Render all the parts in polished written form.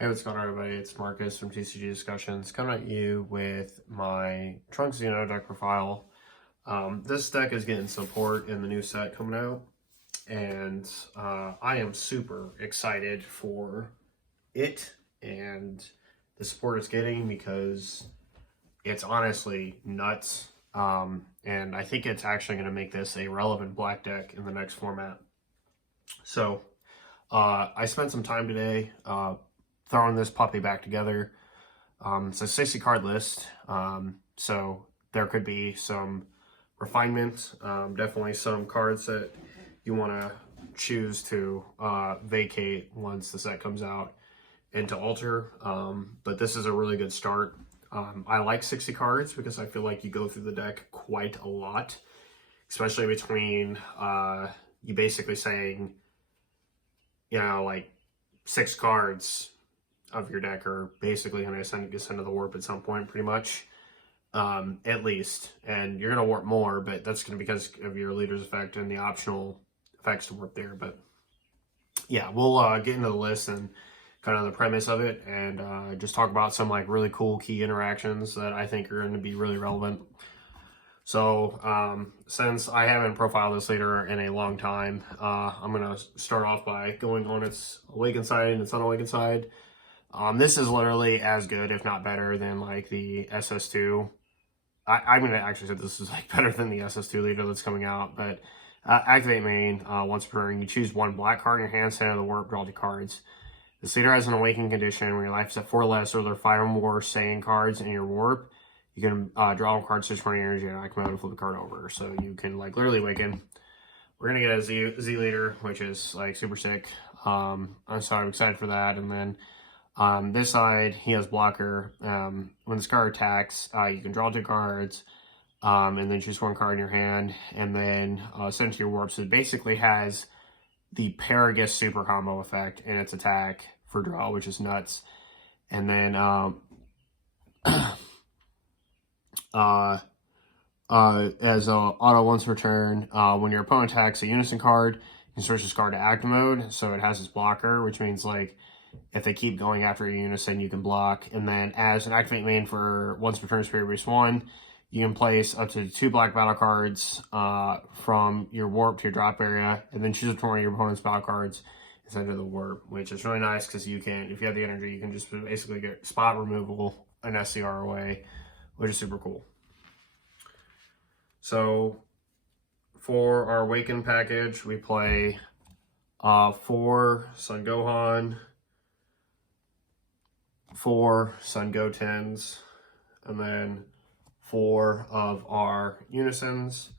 Hey, what's going on, everybody? It's Marcus from TCG Discussions coming at you with my Trunk Xeno deck profile. This deck is getting support in the new set coming out, and I am super excited for it and the support it's getting because it's honestly nuts. And I think it's actually going to make this a relevant black deck in the next format. So I spent some time today throwing this puppy back together. It's a 60 card list, so there could be some refinement, definitely some cards that you want to choose to vacate once the set comes out and to alter, but this is a really good start. I like 60 cards because I feel like you go through the deck quite a lot, especially between you basically saying, like 6 cards of your deck are basically going to get sent to the warp at some point, pretty much, at least. And you're going to warp more, but that's going to be because of your leader's effect and the optional effects to warp there. But yeah, we'll get into the list and kind of the premise of it, and just talk about some like really cool key interactions that I think are going to be really relevant. So since I haven't profiled this leader in a long time, I'm going to start off by going on its Awaken side and its unawakened side. This is literally as good, if not better, than like the SS2. I'm going to actually say this is like better than the SS2 leader that's coming out. But activate main once per turn. You choose one black card in your hand, send out of the warp, draw 2 cards. This leader has an awakening condition where your life is at 4 less, or there are 5 or more Saiyan cards in your warp. You can draw 1 card, switch 20 energy, and act mode, and flip the card over. So you can like literally awaken. We're gonna get a Z leader, which is like super sick. So I'm excited for that. And then this side, he has blocker. When this card attacks, you can draw 2 cards, and then choose 1 card in your hand, and then send it to your warp. So it basically has the Paragus super combo effect in its attack for draw, which is nuts. And then as auto once per turn, when your opponent attacks a unison card, you can switch this card to active mode. So it has this blocker, which means like if they keep going after a unison, you can block. And then as an activate main for once per turn spirit boost 1, you can place up to 2 black battle cards from your warp to your drop area, and then choose one of your opponent's battle cards and send it to the warp, which is really nice because you can, if you have the energy, you can just basically get spot removal, an SCR away, which is super cool. So for our Awaken package, we play 4 Sun Gohan, 4 Sun Gotens, and then 4 of our unisons.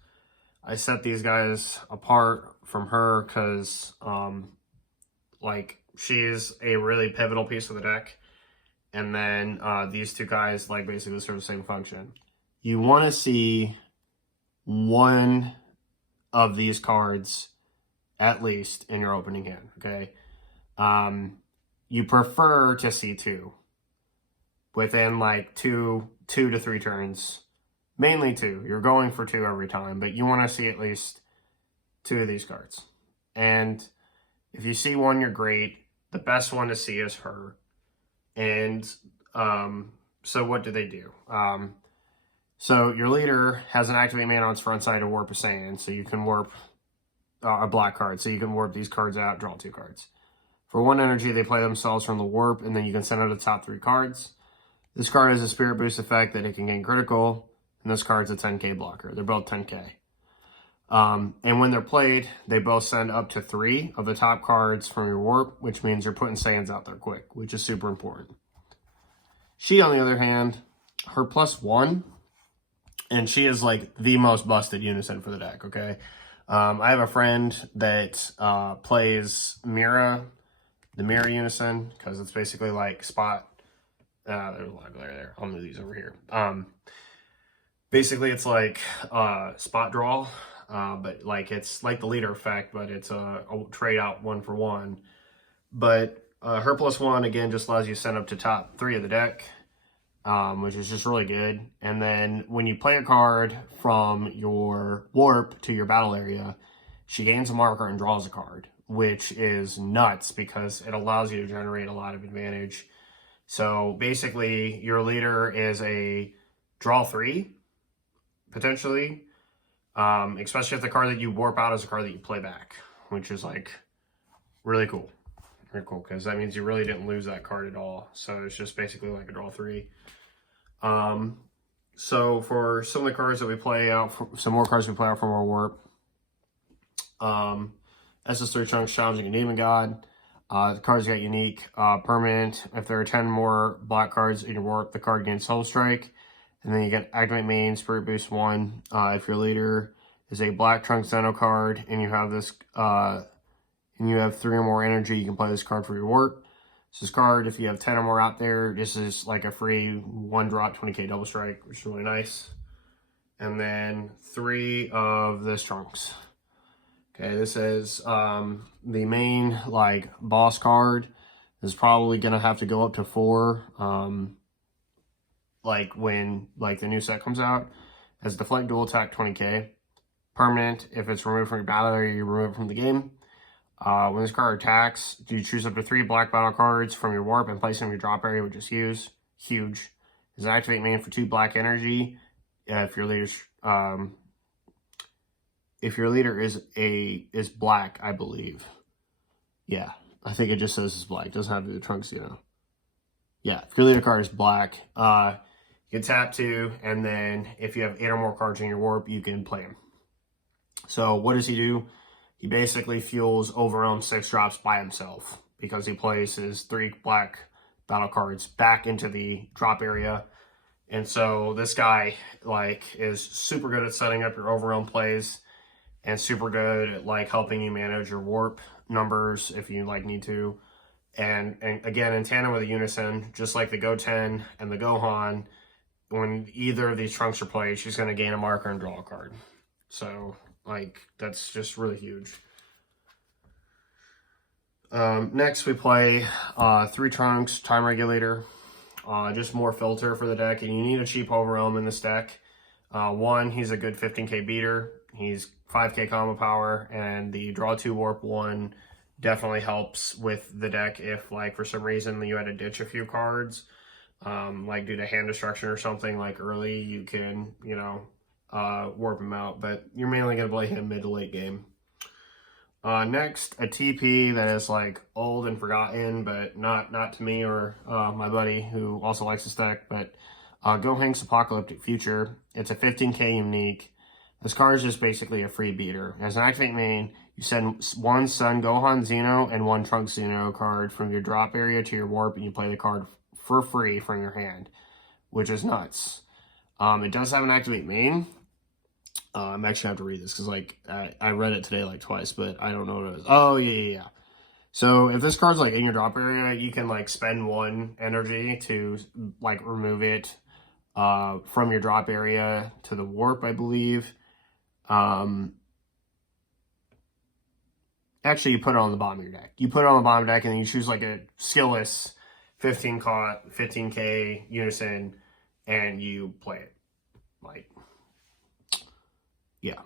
I set these guys apart from her because like she's a really pivotal piece of the deck, and then these 2 guys like basically serve the same function. You want to see 1 of these cards at least in your opening hand, okay? You prefer to see 2 within like 2 to 3 turns, mainly 2. You're going for 2 every time, but you want to see at least 2 of these cards. And if you see 1, you're great. The best one to see is her. And so what do they do? So your leader has an activate mana on its front side to warp a Saiyan, so you can warp a black card. So you can warp these cards out, draw 2 cards. For 1 energy, they play themselves from the warp, and then you can send out the top 3 cards. This card has a spirit boost effect that it can gain critical, and this card's a 10k blocker. They're both 10k. And when they're played, they both send up to 3 of the top cards from your warp, which means you're putting Saiyans out there quick, which is super important. She, on the other hand, her +1, and she is like the most busted unison for the deck, okay? I have a friend that plays Mira, the Mira unison, because it's basically like spot. There's a lot there. I'll move these over here. Basically, it's like spot draw, but like it's like the leader effect, but it's a trade out 1 for 1. But her +1 again just allows you to send up to top 3 of the deck, which is just really good. And then when you play a card from your warp to your battle area, she gains a marker and draws a card, which is nuts because it allows you to generate a lot of advantage. So basically, your leader is a draw 3, potentially, especially if the card that you warp out is a card that you play back, which is like really cool. Very cool, because that means you really didn't lose that card at all. So it's just basically like a draw 3. So for some of the cards that we play out, some more cards we play out from our warp, SS3 Chunks Challenging a Demon God. The cards got unique, permanent. If there are 10 more black cards in your warp, the card gains Soul Strike. And then you get Activate Main, Spirit Boost 1. If your leader is a black Trunks Xeno card and you have this, and you have 3 or more energy, you can play this card for your warp. So this card, if you have 10 or more out there, this is like a free 1-drop 20k double strike, which is really nice. And then 3 of this Trunks. Okay, this is the main like boss card. Is probably gonna have to go up to 4. Like when like the new set comes out. As Deflect Dual Attack 20k. Permanent. If it's removed from your battle area, you remove it from the game. When this card attacks, you choose up to 3 black battle cards from your warp and place them in your drop area, which is huge. Is an Activate Main for 2 black energy. If your leader is black, I believe. Yeah, I think it just says it's black. It doesn't have to be the Trunks, Yeah, if your leader card is black, you can tap 2, and then if you have 8 or more cards in your warp, you can play him. So what does he do? He basically fuels Overwhelm 6 drops by himself because he places 3 black battle cards back into the drop area. And so this guy like is super good at setting up your Overwhelm plays and super good at like helping you manage your warp numbers if you like need to. And again, in tandem with the Unison, just like the Goten and the Gohan, when either of these Trunks are played, she's going to gain a marker and draw a card. So like, that's just really huge. Next, we play 3 Trunks, Time Regulator. Just more filter for the deck, and you need a cheap Overwhelm in this deck. 1, he's a good 15k beater. He's 5k combo power, and the Draw 2 Warp 1 definitely helps with the deck if, like, for some reason you had to ditch a few cards, like due to hand destruction or something, like early, you can, warp him out, but you're mainly going to play him mid to late game. Next, a TP that is like old and forgotten, but not to me or my buddy who also likes this deck, but Gohang's Apocalyptic Future. It's a 15k unique. This card is just basically a free beater. As an Activate Main, you send 1 Sun Gohan Xeno and 1 Trunks Xeno card from your drop area to your warp, and you play the card for free from your hand, which is nuts. It does have an Activate Main. I'm actually going to have to read this because like I read it today like twice, but I don't know what it is. Oh, yeah. So if this card's like in your drop area, you can like spend 1 energy to like remove it from your drop area to the warp, I believe. Actually, you put it on the bottom of your deck. You put it on the bottom of the deck, and then you choose like a skillless 15k Unison, and you play it. Like, yeah,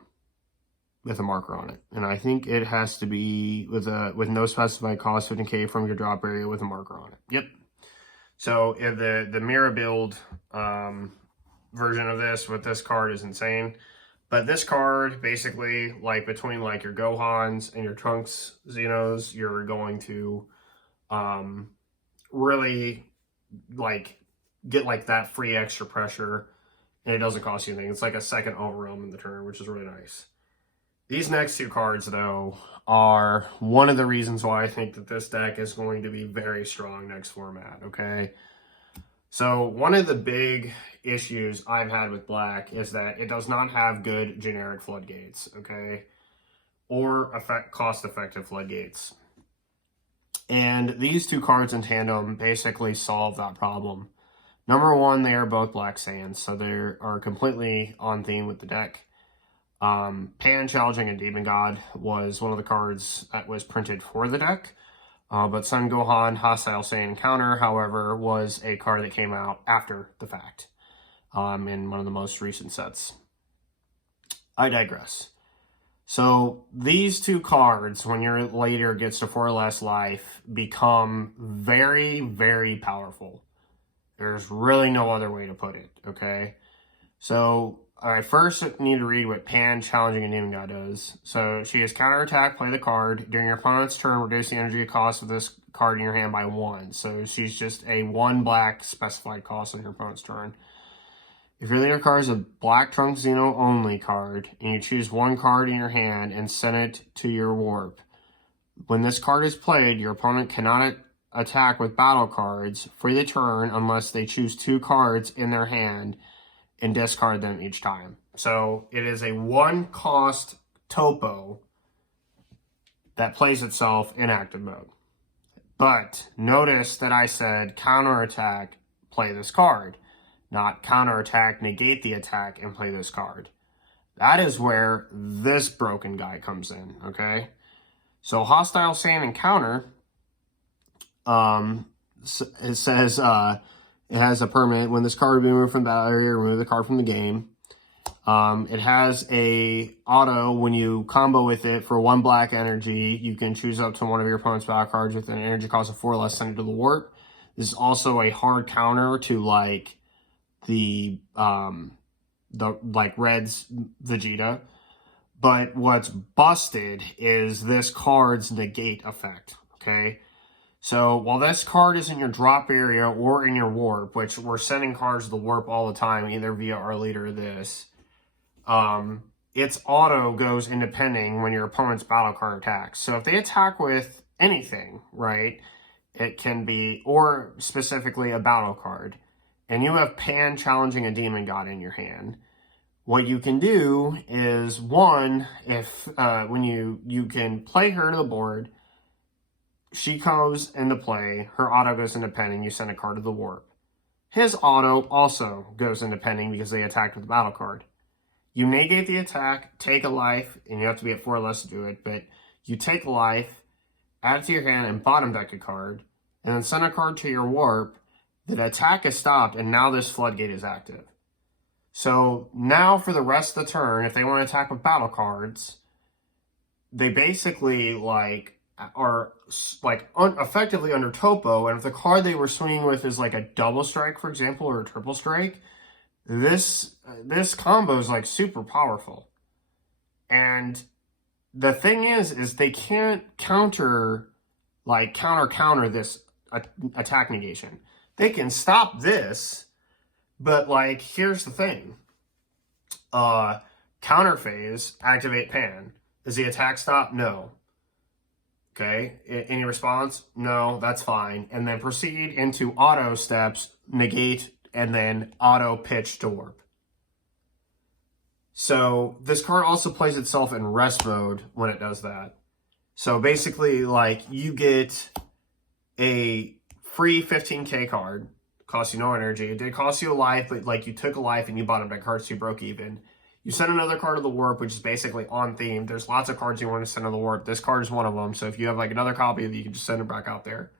with a marker on it. And I think it has to be with no specified cost, 15k from your drop area with a marker on it. Yep. So the mirror build version of this with this card is insane. But this card, basically, like between like your Gohans and your Trunks Xenos, you're going to really like get like that free extra pressure, and it doesn't cost you anything. It's like a second Overwhelm in the turn, which is really nice. These next 2 cards, though, are one of the reasons why I think that this deck is going to be very strong next format, okay? So one of the big issues I've had with Black is that it does not have good generic floodgates, okay? Or cost-effective floodgates. And these 2 cards in tandem basically solve that problem. Number 1, they are both Black Sands, so they are completely on theme with the deck. Pan Challenging a Demon God was one of the cards that was printed for the deck. But Sun Gohan Hostile Saiyan Encounter, however, was a card that came out after the fact in one of the most recent sets. I digress. So these two cards, when your later gets to 4 or less life, become very, very powerful. There's really no other way to put it, okay? So I first need to read what Pan Challenging a Demon God does. So she has counterattack, play the card. During your opponent's turn, reduce the energy cost of this card in your hand by 1. So she's just a 1 black specified cost on your opponent's turn. If your leader card is a black Trunks Xeno only card, and you choose 1 card in your hand and send it to your warp, when this card is played, your opponent cannot attack with battle cards for the turn unless they choose 2 cards in their hand and discard them each time. So it is a 1 cost topo that plays itself in active mode. But notice that I said counterattack, play this card. Not counterattack, negate the attack, and play this card. That is where this broken guy comes in, okay? So hostile sand and counter, it says it has a permanent. When this card will be removed from the battle area, remove the card from the game. It has a auto. When you combo with it for 1 black energy, you can choose up to one of your opponent's battle cards with an energy cost of 4 or less, send it to the warp. This is also a hard counter to like the like Red's Vegeta. But what's busted is this card's negate effect, okay? So while this card is in your drop area or in your warp, which we're sending cards to the warp all the time, either via our leader or this, its auto goes independent when your opponent's battle card attacks. So if they attack with anything, right, it can be, or specifically a battle card, and you have Pan Challenging a Demon God in your hand, what you can do is, one, if when you can play her to the board, she comes into play, her auto goes into pending, you send a card to the warp. His auto also goes into pending because they attacked with a battle card. You negate the attack, take a life, and you have to be at 4 or less to do it, but you take a life, add it to your hand, and bottom deck a card, and then send a card to your warp. The attack is stopped, and now this floodgate is active. So now for the rest of the turn, if they want to attack with battle cards, they basically are effectively under topo, and if the card they were swinging with is like a double strike, for example, or a triple strike, this combo is like super powerful. And the thing is they can't counter this attack negation. They can stop this, but like here's the thing. Counter phase, activate Pan. Is the attack stop? No. Okay, any response? No, that's fine. And then proceed into auto steps, negate, and then auto pitch to warp. So this card also plays itself in rest mode when it does that. So basically, like, you get a free 15k card, costs you no energy. It did cost you a life, but like you took a life and you bought it back cards, so you broke even. You send another card to the warp, which is basically on theme. There's lots of cards you want to send to the warp. This card is one of them. So if you have like another copy of it, you can just send it back out there.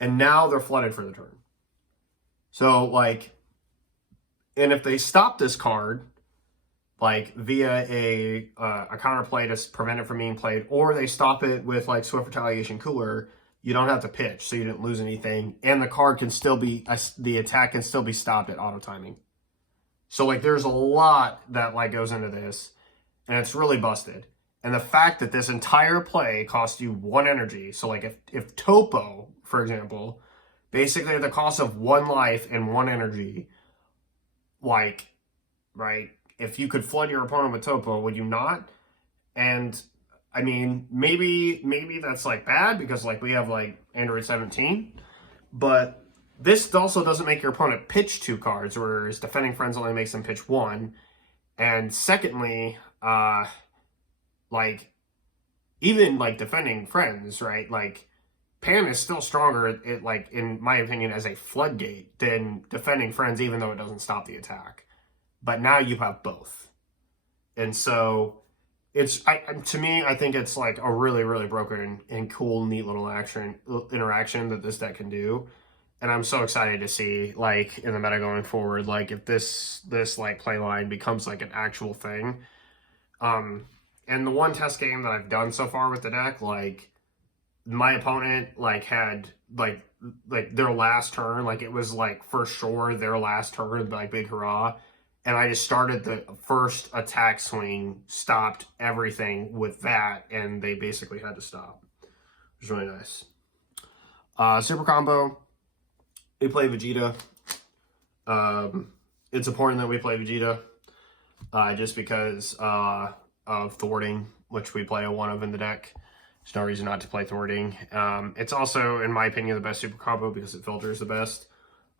And now they're flooded for the turn. So like, and if they stop this card, like via a counterplay to prevent it from being played, or they stop it with like Swift Retaliation Cooler, you don't have to pitch, so you didn't lose anything. And the card can still be, the attack can still be stopped at auto timing. So, like, there's a lot that, like, goes into this, and it's really busted. And the fact that this entire play costs you 1 energy, so, like, if Topo, for example, basically at the cost of 1 life and 1 energy, like, right, if you could flood your opponent with Topo, would you not? And, I mean, maybe that's, like, bad, because, like, we have, like, Android 17, but this also doesn't make your opponent pitch 2 cards, whereas Defending Friends only makes them pitch 1. And secondly, like, even, like, Defending Friends, right, like, Pan is still stronger, like, in my opinion, as a floodgate than Defending Friends, even though it doesn't stop the attack. But now you have both. And so, to me, I think it's, like, a really, really broken and cool, neat little interaction that this deck can do. And I'm so excited to see, like, in the meta going forward, like, if this like, play line becomes, like, an actual thing. in the one test game that I've done so far with the deck, like, my opponent, like, had, like their last turn, like, it was, like, for sure their last turn, like, big hurrah. And I just started the first attack swing, stopped everything with that, and they basically had to stop. It was really nice. Super combo, we play Vegeta. It's important that we play Vegeta, just because of thwarting, which we play a one of in the deck. There's no reason not to play thwarting. It's also, in my opinion, the best super combo because it filters the best.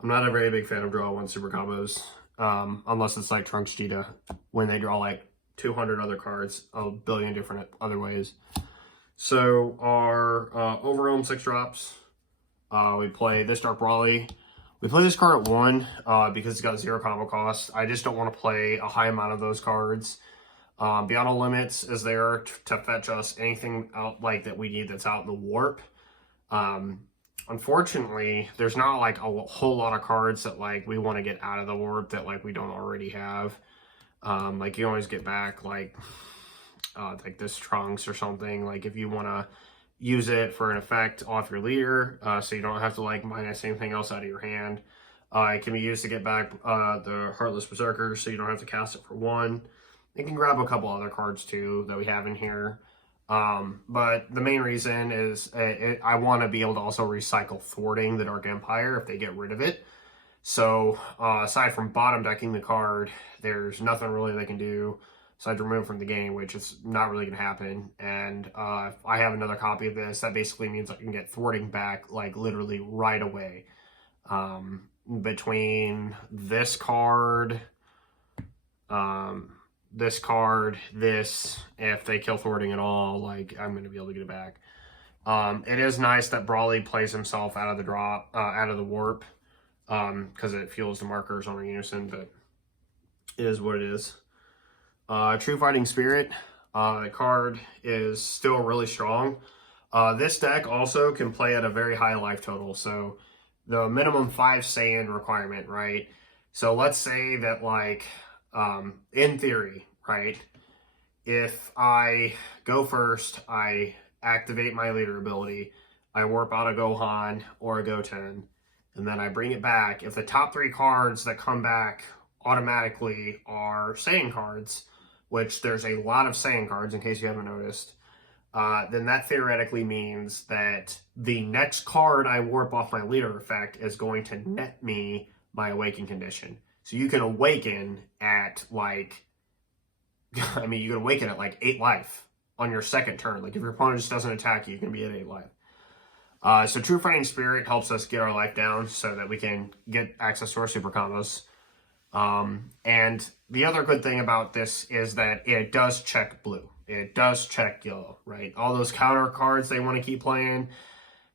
I'm not a very big fan of draw one super combos, unless it's like Trunks Vegeta, when they draw like 200 other cards, a billion different other ways. So our overwhelm 6 drops, we play this Dark Brawly. We play this card at 1 because it's got 0 combo cost. I just don't want to play a high amount of those cards. Beyond All Limits is there to fetch us anything out like that we need that's out in the warp. Unfortunately, there's not like a whole lot of cards that like we want to get out of the warp that like we don't already have. Like you always get back like this Trunks or something. Like if you want to use it for an effect off your leader, so you don't have to like minus anything else out of your hand. It can be used to get back the Heartless Berserker, so you don't have to cast it for 1. You can grab a couple other cards too that we have in here. But the main reason is I want to be able to also recycle thwarting the Dark Empire if they get rid of it. So aside from bottom decking the card, there's nothing really they can do besides remove from the game, which is not really going to happen. And if I have another copy of this, that basically means I can get thwarting back like literally right away. Between this card, this, if they kill thwarting at all, like I'm going to be able to get it back. It is nice that Brawly plays himself out of the drop, out of the warp, because it fuels the markers on a unison, but it is what it is. True Fighting Spirit, the card is still really strong. This deck also can play at a very high life total, so the minimum 5 Saiyan requirement, right? So let's say that like, in theory, right, if I go first, I activate my leader ability, I warp out a Gohan or a Goten, and then I bring it back. If the top 3 cards that come back automatically are Saiyan cards, which there's a lot of Saiyan cards in case you haven't noticed, then that theoretically means that the next card I warp off my leader effect is going to net me my Awaken condition. So you can awaken at like, I mean, you can awaken at like 8 life on your second turn. Like if your opponent just doesn't attack you, you can be at 8 life. So True Fighting Spirit helps us get our life down so that we can get access to our super combos. And the other good thing about this is that it does check blue. It does check yellow, right? All those counter cards they want to keep playing.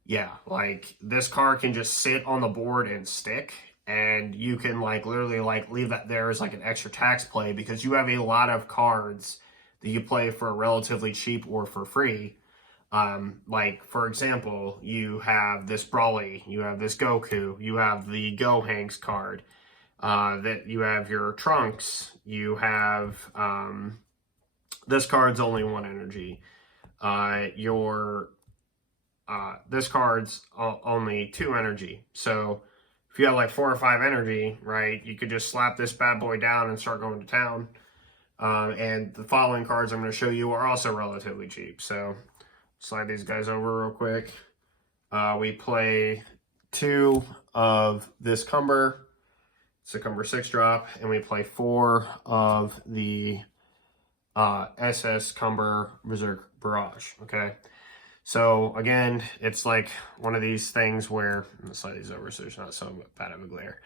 Yeah, like this card can just sit on the board and stick. And you can like literally like leave that there as like an extra tax play because you have a lot of cards that you play for relatively cheap or for free. Like for example, you have this Brawly, you have this Goku, you have the Gohanks card, that you have your Trunks, you have this card's only 1 energy. This card's only 2 energy. So if you have like 4 or 5 energy, right, you could just slap this bad boy down and start going to town. And the following cards I'm going to show you are also relatively cheap. So slide these guys over real quick. We play 2 of this Cumber. It's a Cumber 6 drop. And we play 4 of the SS Cumber Berserk Barrage. Okay. So again, it's like one of these things where, I'm going to slide these over so there's not so bad of a glare.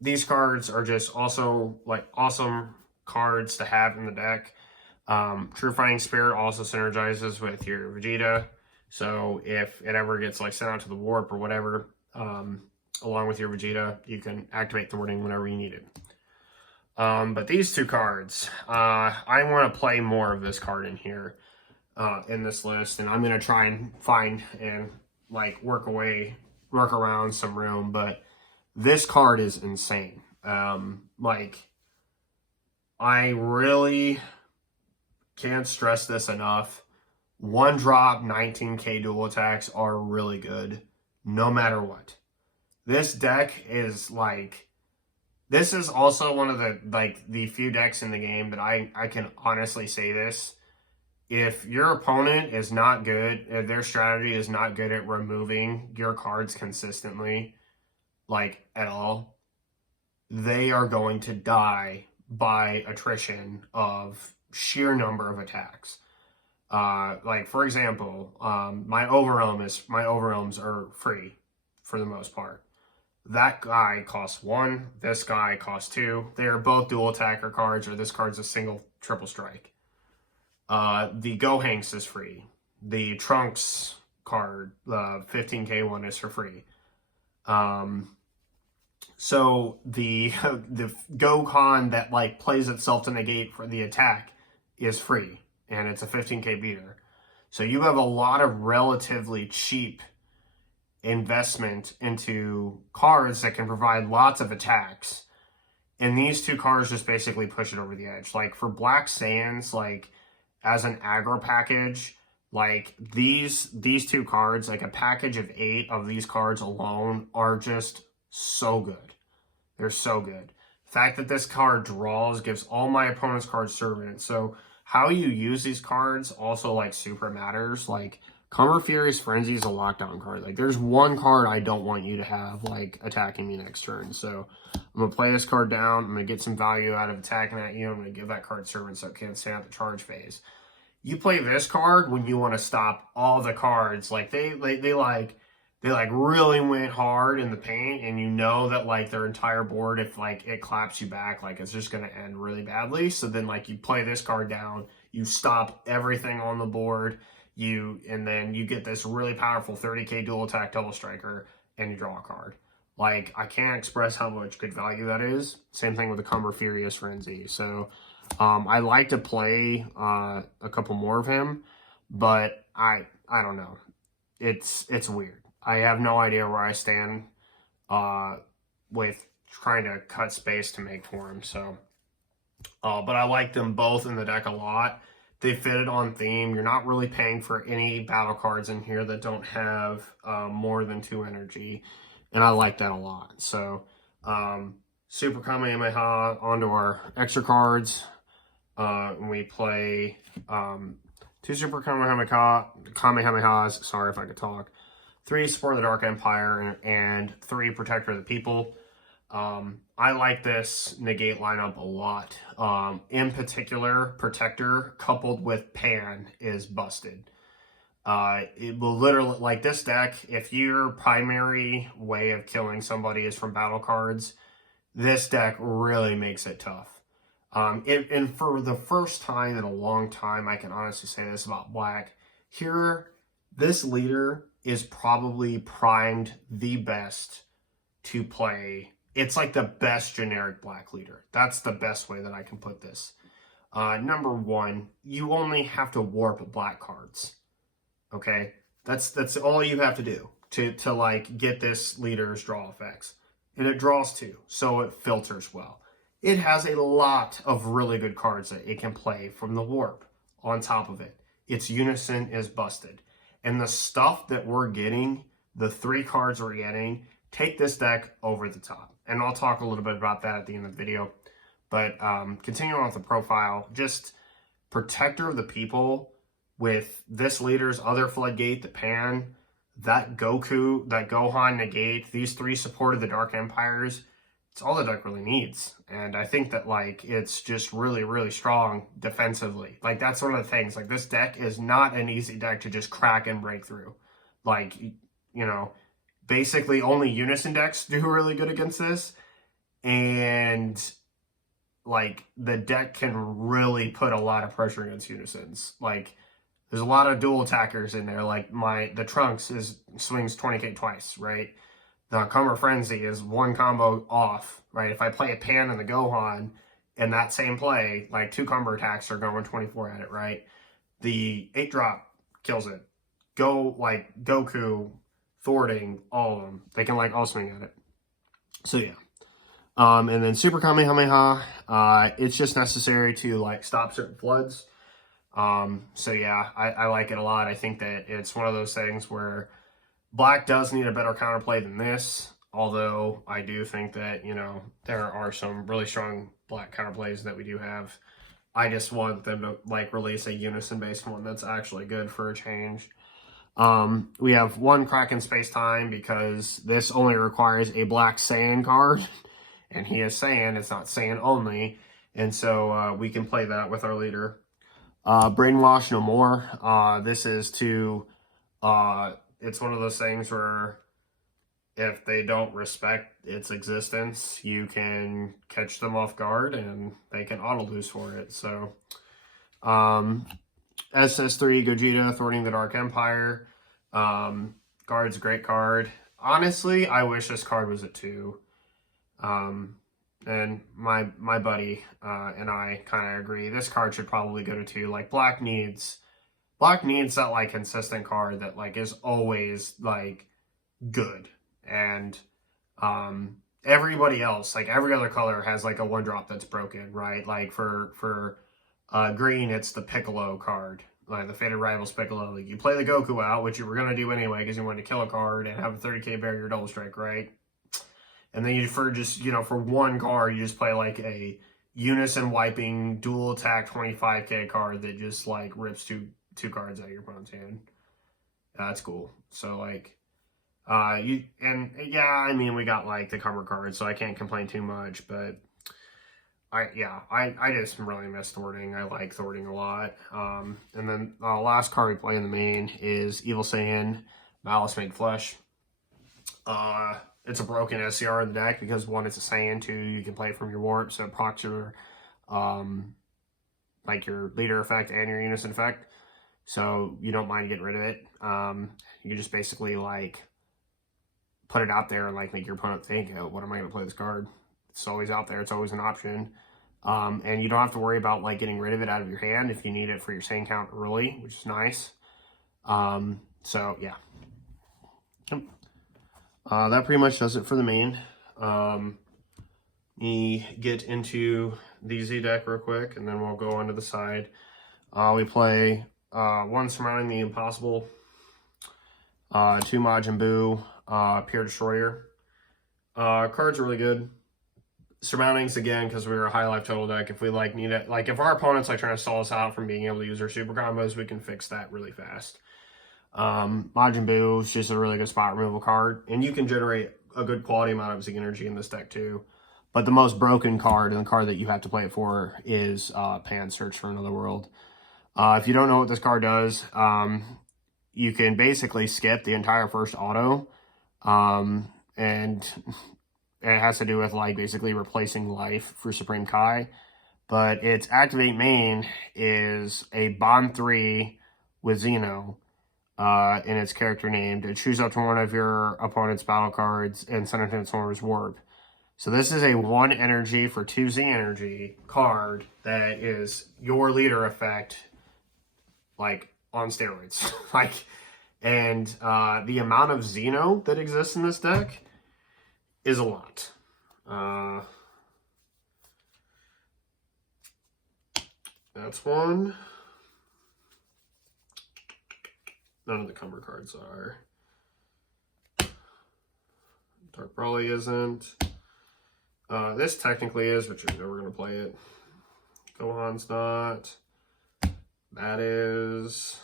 These cards are just also like awesome cards to have in the deck. True Fighting Spirit also synergizes with your Vegeta. So if it ever gets like sent out to the warp or whatever, along with your Vegeta, you can activate thwarting whenever you need it. But these 2 cards, I want to play more of this card in here. In this list, and I'm gonna try and find and like work around some room, but this card is insane. Like I really can't stress this enough. 1-drop 19k dual attacks are really good, no matter what. This deck is like, this is also one of the few decks in the game that I can honestly say this. If your opponent is not good, if their strategy is not good at removing your cards consistently, like at all, they are going to die by attrition of sheer number of attacks. Like for example, my overwhelms are free for the most part. That guy costs 1, this guy costs 2. They are both dual attacker cards, or this card's a single triple strike. The Gohanks is free. The Trunks card, the 15k one, is for free. So the Gohan that like plays itself to negate for the attack is free, and it's a 15k beater. So you have a lot of relatively cheap investment into cards that can provide lots of attacks. And these two cards just basically push it over the edge. Like for Black Sands, like as an aggro package, like these two cards, like a package of 8 of these cards alone are just so good. They're so good. The fact that this card draws gives all my opponent's cards servant. So how you use these cards also like super matters. Like Cumber Furious Frenzy is a lockdown card. Like there's one card I don't want you to have like attacking me next turn. So I'm gonna play this card down. I'm gonna get some value out of attacking at you. I'm gonna give that card servant so it can't stay at the charge phase. You play this card when you want to stop all the cards. Like they really went hard in the paint, and you know that like their entire board, if like it claps you back, like it's just gonna end really badly. So then like you play this card down, you stop everything on the board, and then you get this really powerful 30k dual attack double striker, and you draw a card. Like I can't express how much good value that is. Same thing with the Cumber Furious Frenzy. So I like to play a couple more of him, but I don't know. It's weird. I have no idea where I stand with trying to cut space to make for him. So, but I like them both in the deck a lot. They fit it on theme. You're not really paying for any battle cards in here that don't have more than 2 energy, and I like that a lot. So, Super Kamehameha onto our extra cards. We play 2 Super Kamehamehas. Sorry if I could talk. 3 Support of the Dark Empire, and 3 Protector of the People. I like this negate lineup a lot. In particular, Protector coupled with Pan is busted. It will literally, like this deck, if your primary way of killing somebody is from battle cards, this deck really makes it tough. And for the first time in a long time, I can honestly say this about Black. Here, this leader is probably primed the best to play. It's like the best generic Black leader. That's the best way that I can put this. Number 1, you only have to warp Black cards. Okay? That's all you have to do to like get this leader's draw effects. And it draws 2, so it filters well. It has a lot of really good cards that it can play from the warp on top of it. Its unison is busted. And the stuff that we're getting, the 3 cards we're getting, take this deck over the top. And I'll talk a little bit about that at the end of the video. But continuing on with the profile, just Protector of the People with this leader's other floodgate, the Pan, that Goku, that Gohan negate, these 3 Support of the Dark Empires, it's all the deck really needs. And I think that like it's just really, really strong defensively. Like that's one of the things. Like this deck is not an easy deck to just crack and break through. Like, you know, basically only Unison decks do really good against this. And like the deck can really put a lot of pressure against Unisons. Like there's a lot of dual attackers in there. Like the Trunks swings 20k twice, right? The Cumber Frenzy is 1 combo off, right? If I play a Pan and the Gohan in that same play, like 2 Cumber attacks are going 24 at it, right? The 8-drop kills it. Goku, thwarting, all of them. They can like all swing at it. So yeah. And then Super Kamehameha, it's just necessary to like stop certain floods. So yeah, I like it a lot. I think that it's one of those things where black does need a better counterplay than this, although I do think that, you know, there are some really strong black counterplays that we do have. I just want them to like release a unison-based one that's actually good for a change. We have one Kraken Space Time because this only requires a black Saiyan card, and he is Saiyan, it's not Saiyan only, and so we can play that with our leader. Brainwash No More. This is to, it's one of those things where if they don't respect its existence, you can catch them off guard and they can auto-lose for it. So, SS3 Gogeta, Thwarting the Dark Empire. Card's a great card. Honestly, I wish this card was at 2. And my buddy and I kind of agree. This card should probably go to 2. Like, Black needs that, like, consistent card that, like, is always, like, good. And everybody else, like, every other color has, like, a 1-drop that's broken, right? Like, for green, it's the Piccolo card, like the Fated Rivals Piccolo. Like, you play the Goku out, which you were going to do anyway because you wanted to kill a card and have a 30k barrier double strike, right? And then you, for just, you know, for one card, you just play like a unison wiping dual attack 25k card that just like rips two cards out of your opponent's hand. That's cool. So like, I mean, we got like the Cumber cards, so I can't complain too much, but I just really miss thwarting. I like thwarting a lot. And then the last card we play in the main is Evil Saiyan, Malice Made Flesh. It's a broken SCR in the deck because 1, it's a Saiyan, 2, you can play it from your warp, so it procs your, like your leader effect and your unison effect. So you don't mind getting rid of it. You just basically like put it out there and like make your opponent think, oh, what am I going to play this card? It's always out there. It's always an option. And you don't have to worry about like getting rid of it out of your hand if you need it for your Saiyan count early, which is nice. So yeah. Yep. That pretty much does it for the main. We get into the Z deck real quick, and then we'll go on to the side. We play 1 Surmounting the Impossible, 2 Majin Buu, Pure Destroyer. Cards are really good. Surmounting's again because we're a high life total deck. If we like need it, like if our opponent's like trying to stall us out from being able to use our super combos, we can fix that really fast. Majin Buu is just a really good spot removal card, and you can generate a good quality amount of Z energy in this deck too. But the most broken card, and the card that you have to play it for, is Pan Search for Another World. If you don't know what this card does, you can basically skip the entire first auto, and it has to do with like basically replacing life for Supreme Kai. But its activate main is a Bond 3 with Xeno in its character name to choose up to one of your opponent's battle cards and send it to its owner's warp. So this is a 1 energy for 2 Z energy card that is your leader effect, like on steroids. Like, and the amount of Xeno that exists in this deck is a lot. That's one. None of the Cumber cards are. Dark Brawly isn't. This technically is, but you're never going to play it. Gohan's not. That is.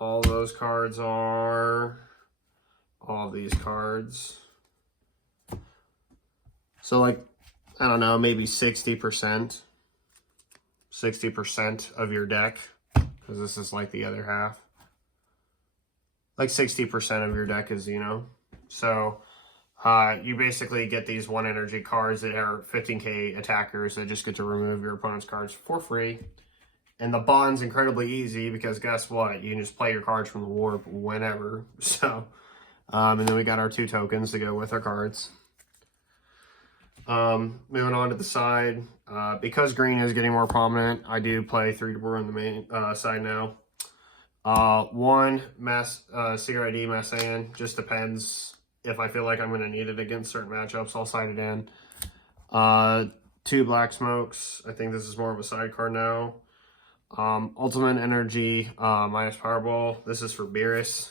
All those cards are. All of these cards. So like, I don't know, maybe 60%. 60% of your deck, because this is like the other half. Like 60% of your deck is Xeno. So you basically get these 1 energy cards that are 15k attackers that just get to remove your opponent's cards for free. And the bond's incredibly easy because guess what? You can just play your cards from the warp whenever. So, and then we got our 2 tokens to go with our cards. Moving on to the side, because green is getting more prominent, I do play 3 Dwarf on the main side now. 1 mass CRID Mass Saiyan, just depends if I feel like I'm going to need it against certain matchups. I'll side it in. 2 black smokes. I think this is more of a side card now. Ultimate Energy, minus Powerball. This is for Beerus.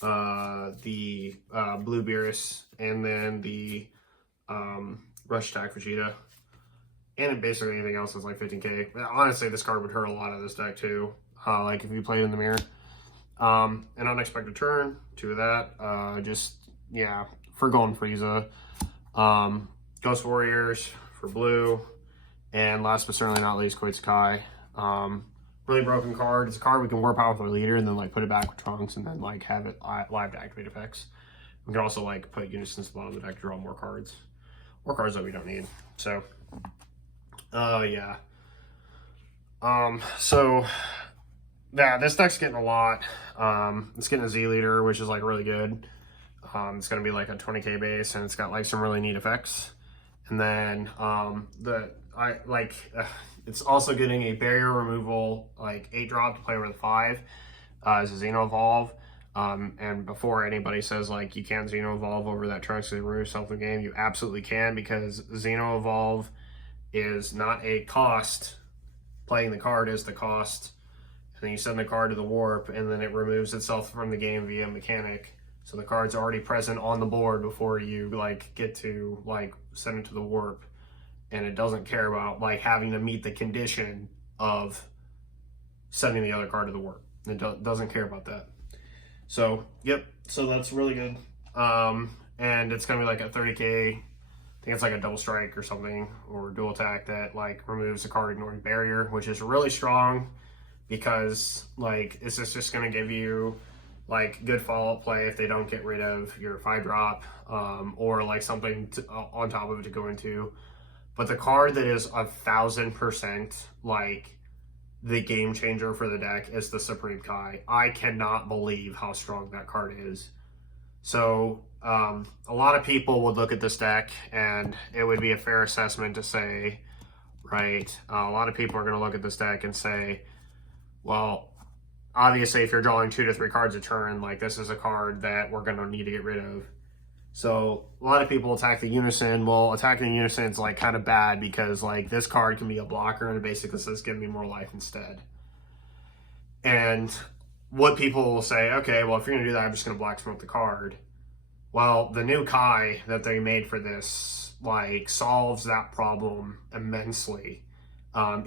The blue Beerus, and then the Rush Attack Vegeta. And basically anything else is like 15k. Honestly, this card would hurt a lot of this deck too. Like if you played in the mirror. An Unexpected Turn, 2 of that. Just, yeah, for Golden Frieza. Ghost Warriors for blue. And last but certainly not least, Koitsukai. Really broken card. It's a card we can warp out with our leader and then like put it back with Trunks and then like have it live to activate effects. We can also like put Unisons at the bottom of the deck to draw more cards. Or cards that we don't need. So, yeah. So, yeah, this deck's getting a lot. It's getting a Z leader, which is like really good. It's going to be like a 20k base, and it's got like some really neat effects. And then it's also getting a barrier removal, like 8-drop to play with 5 as a Xeno Evolve. And before anybody says like you can't Xeno Evolve over that Trunks to remove self in the game, you absolutely can, because Xeno Evolve is not a cost. Playing the card is the cost. And then you send the card to the warp, and then it removes itself from the game via mechanic. So the card's already present on the board before you like get to like send it to the warp, and it doesn't care about like having to meet the condition of sending the other card to the warp. It doesn't care about that. So yep, so that's really good. And it's gonna be like a 30k. I think it's like a double strike or something, or dual attack that like removes the card ignoring barrier, which is really strong because like it's just gonna give you like good follow-up play if they don't get rid of your 5-drop, or like something on top of it to go into. But the card that is 1000% like the game changer for the deck is the Supreme Kai. I cannot believe how strong that card is. So a lot of people would look at this deck, and it would be a fair assessment to say, right, a lot of people are going to look at this deck and say, well, obviously if you're drawing 2 to 3 cards a turn, like this is a card that we're going to need to get rid of. So a lot of people attack the Unison. Well, attacking the Unison is like kind of bad because like this card can be a blocker, and it basically says give me more life instead. And what people will say, okay, well if you're going to do that, I'm just going to black smoke the card. Well, the new Kai that they made for this like solves that problem immensely.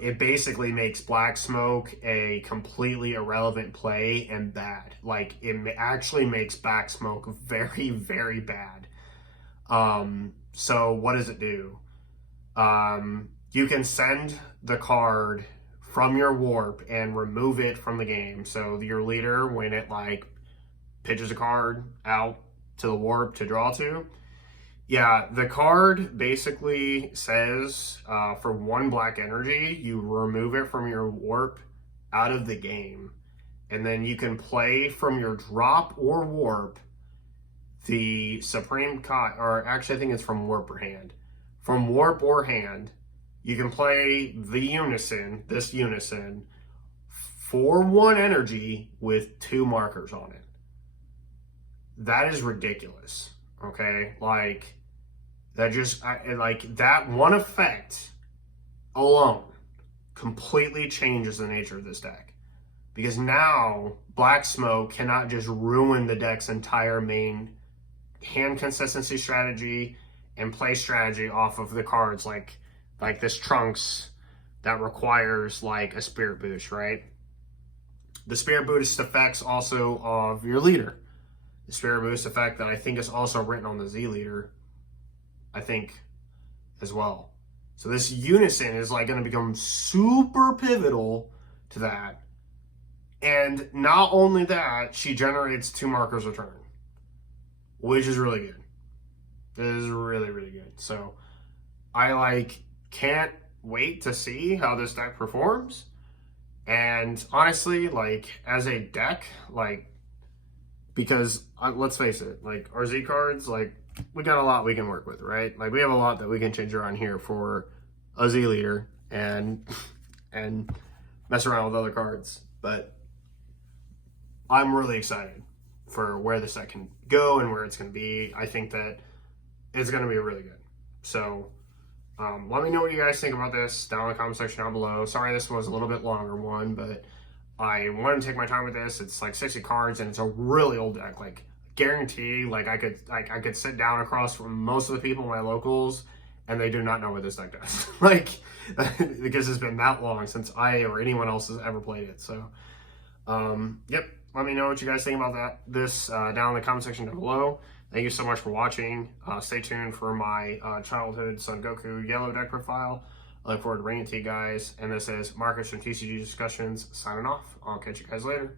It basically makes black smoke a completely irrelevant play and bad. Like it actually makes black smoke very, very bad. So what does it do? You can send the card from your warp and remove it from the game. So your leader, when it like pitches a card out to the warp to draw to, yeah, the card basically says for 1 black energy, you remove it from your warp out of the game. And then you can play from your drop or warp the Supreme Kai, or actually I think it's from warp or hand. From warp or hand, you can play the Unison, this Unison, for 1 energy with 2 markers on it. That is ridiculous, okay? Like, that just, like, that one effect alone completely changes the nature of this deck. Because now, Black Smoke cannot just ruin the deck's entire main hand consistency strategy and play strategy off of the cards like this Trunks that requires, like, a Spirit Boost, right? The Spirit Boost effects also of your leader. The Spirit Boost effect that I think is also written on the Z leader, I think, as well. So this Unison is like going to become super pivotal to that. And not only that, she generates 2 markers a turn, which is really good. It is really, really good. So I can't wait to see how this deck performs. And honestly, as a deck, because let's face it, our Z cards, we got a lot we can work with, right? We have a lot that we can change around here for a Z leader and mess around with other cards. But I'm really excited for where this deck can go and where it's going to be. I think that it's going to be really good. So Let me know what you guys think about this down in the comment section down below. Sorry this was a little bit longer one, but I wanted to take my time with this. It's like 60 cards and it's a really old deck. Like guarantee, like I could sit down across from most of the people in my locals and they do not know what this deck does. Like because it's been that long since I or anyone else has ever played it. So yep, let me know what you guys think about this down in the comment section down below. Thank you so much for watching. Stay tuned for my childhood Son Goku yellow deck profile. I look forward to bringing it to you guys. And this is Marcus from TCG Discussions signing off. I'll catch you guys later.